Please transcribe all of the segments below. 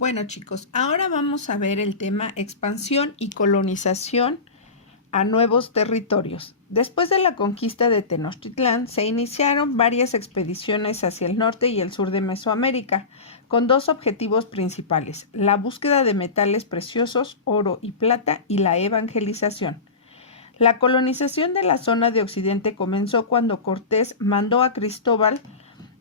Bueno, chicos, ahora vamos a ver el tema expansión y colonización a nuevos territorios. Después de la conquista de Tenochtitlán, se iniciaron varias expediciones hacia el norte y el sur de Mesoamérica, con dos objetivos principales: la búsqueda de metales preciosos, oro y plata, y la evangelización. La colonización de la zona de Occidente comenzó cuando Cortés mandó a Cristóbal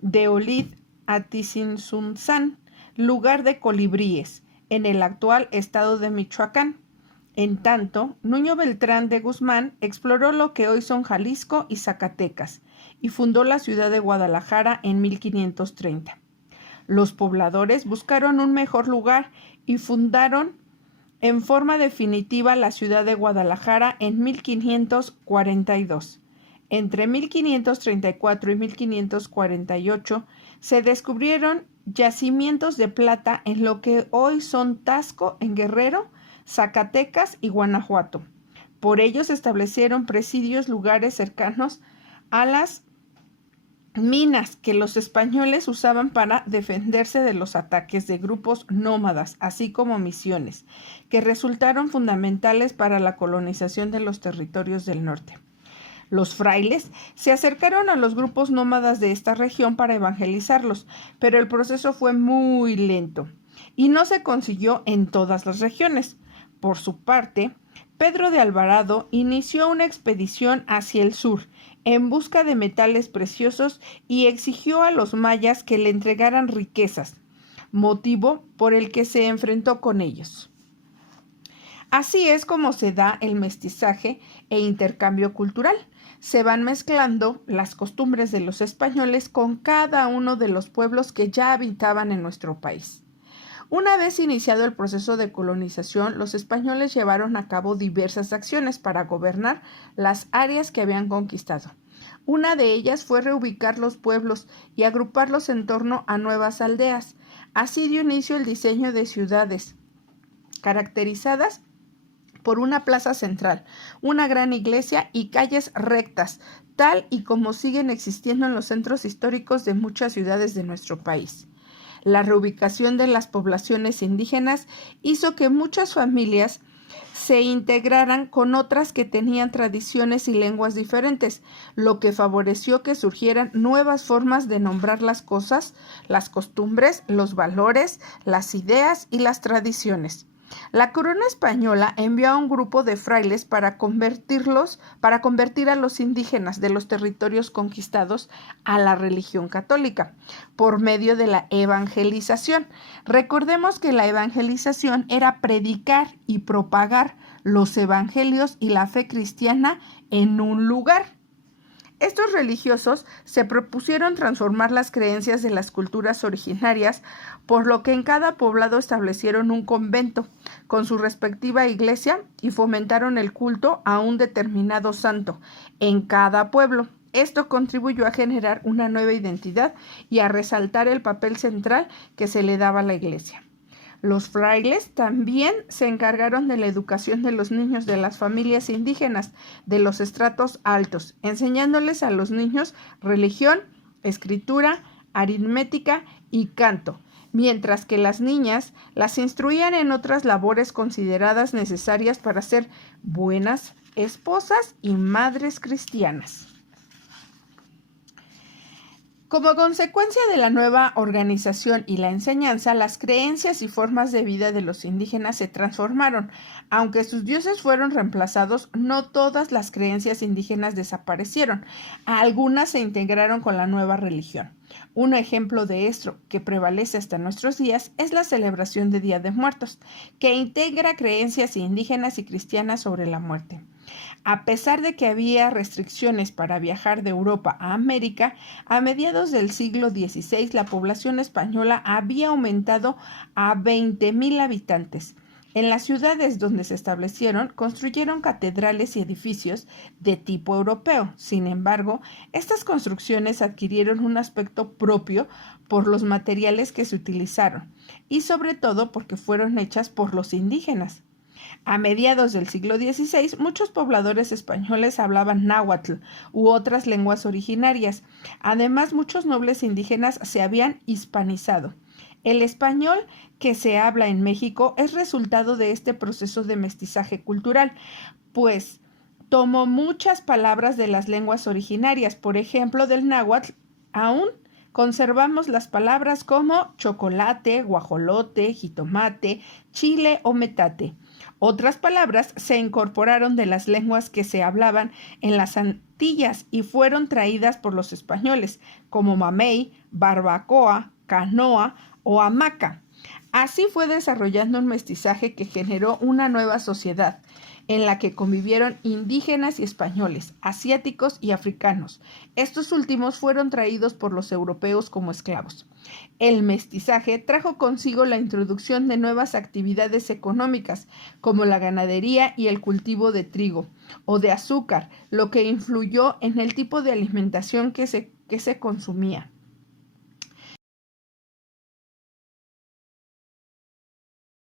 de Olid a Tizizunzán, lugar de colibríes, en el actual estado de Michoacán. En tanto, Nuño Beltrán de Guzmán exploró lo que hoy son Jalisco y Zacatecas y fundó la ciudad de Guadalajara en 1530. Los pobladores buscaron un mejor lugar y fundaron en forma definitiva la ciudad de Guadalajara en 1542. Entre 1534 y 1548 se descubrieron yacimientos de plata en lo que hoy son Taxco en Guerrero, Zacatecas y Guanajuato. Por ello se establecieron presidios, lugares cercanos a las minas que los españoles usaban para defenderse de los ataques de grupos nómadas, así como misiones, que resultaron fundamentales para la colonización de los territorios del norte. Los frailes se acercaron a los grupos nómadas de esta región para evangelizarlos, pero el proceso fue muy lento y no se consiguió en todas las regiones. Por su parte, Pedro de Alvarado inició una expedición hacia el sur en busca de metales preciosos y exigió a los mayas que le entregaran riquezas, motivo por el que se enfrentó con ellos. Así es como se da el mestizaje e intercambio cultural. Se van mezclando las costumbres de los españoles con cada uno de los pueblos que ya habitaban en nuestro país. Una vez iniciado el proceso de colonización, los españoles llevaron a cabo diversas acciones para gobernar las áreas que habían conquistado. Una de ellas fue reubicar los pueblos y agruparlos en torno a nuevas aldeas. Así dio inicio el diseño de ciudades, caracterizadas por una plaza central, una gran iglesia y calles rectas, tal y como siguen existiendo en los centros históricos de muchas ciudades de nuestro país. La reubicación de las poblaciones indígenas hizo que muchas familias se integraran con otras que tenían tradiciones y lenguas diferentes, lo que favoreció que surgieran nuevas formas de nombrar las cosas, las costumbres, los valores, las ideas y las tradiciones. La corona española envió a un grupo de frailes para convertir a los indígenas de los territorios conquistados a la religión católica por medio de la evangelización. Recordemos que la evangelización era predicar y propagar los evangelios y la fe cristiana en un lugar. Estos religiosos se propusieron transformar las creencias de las culturas originarias, por lo que en cada poblado establecieron un convento con su respectiva iglesia y fomentaron el culto a un determinado santo en cada pueblo. Esto contribuyó a generar una nueva identidad y a resaltar el papel central que se le daba a la iglesia. Los frailes también se encargaron de la educación de los niños de las familias indígenas de los estratos altos, enseñándoles a los niños religión, escritura, aritmética y canto, mientras que las niñas las instruían en otras labores consideradas necesarias para ser buenas esposas y madres cristianas. Como consecuencia de la nueva organización y la enseñanza, las creencias y formas de vida de los indígenas se transformaron. Aunque sus dioses fueron reemplazados, no todas las creencias indígenas desaparecieron. Algunas se integraron con la nueva religión. Un ejemplo de esto que prevalece hasta nuestros días es la celebración de Día de Muertos, que integra creencias indígenas y cristianas sobre la muerte. A pesar de que había restricciones para viajar de Europa a América, a mediados del siglo XVI la población española había aumentado a 20,000 habitantes. En las ciudades donde se establecieron, construyeron catedrales y edificios de tipo europeo. Sin embargo, estas construcciones adquirieron un aspecto propio por los materiales que se utilizaron y sobre todo porque fueron hechas por los indígenas. A mediados del siglo XVI, muchos pobladores españoles hablaban náhuatl u otras lenguas originarias. Además, muchos nobles indígenas se habían hispanizado. El español que se habla en México es resultado de este proceso de mestizaje cultural, pues tomó muchas palabras de las lenguas originarias, por ejemplo, del náhuatl. Aún conservamos las palabras como chocolate, guajolote, jitomate, chile o metate. Otras palabras se incorporaron de las lenguas que se hablaban en las Antillas y fueron traídas por los españoles, como mamey, barbacoa, canoa o hamaca. Así fue desarrollando un mestizaje que generó una nueva sociedad, en la que convivieron indígenas y españoles, asiáticos y africanos. Estos últimos fueron traídos por los europeos como esclavos. El mestizaje trajo consigo la introducción de nuevas actividades económicas, como la ganadería y el cultivo de trigo o de azúcar, lo que influyó en el tipo de alimentación que se consumía.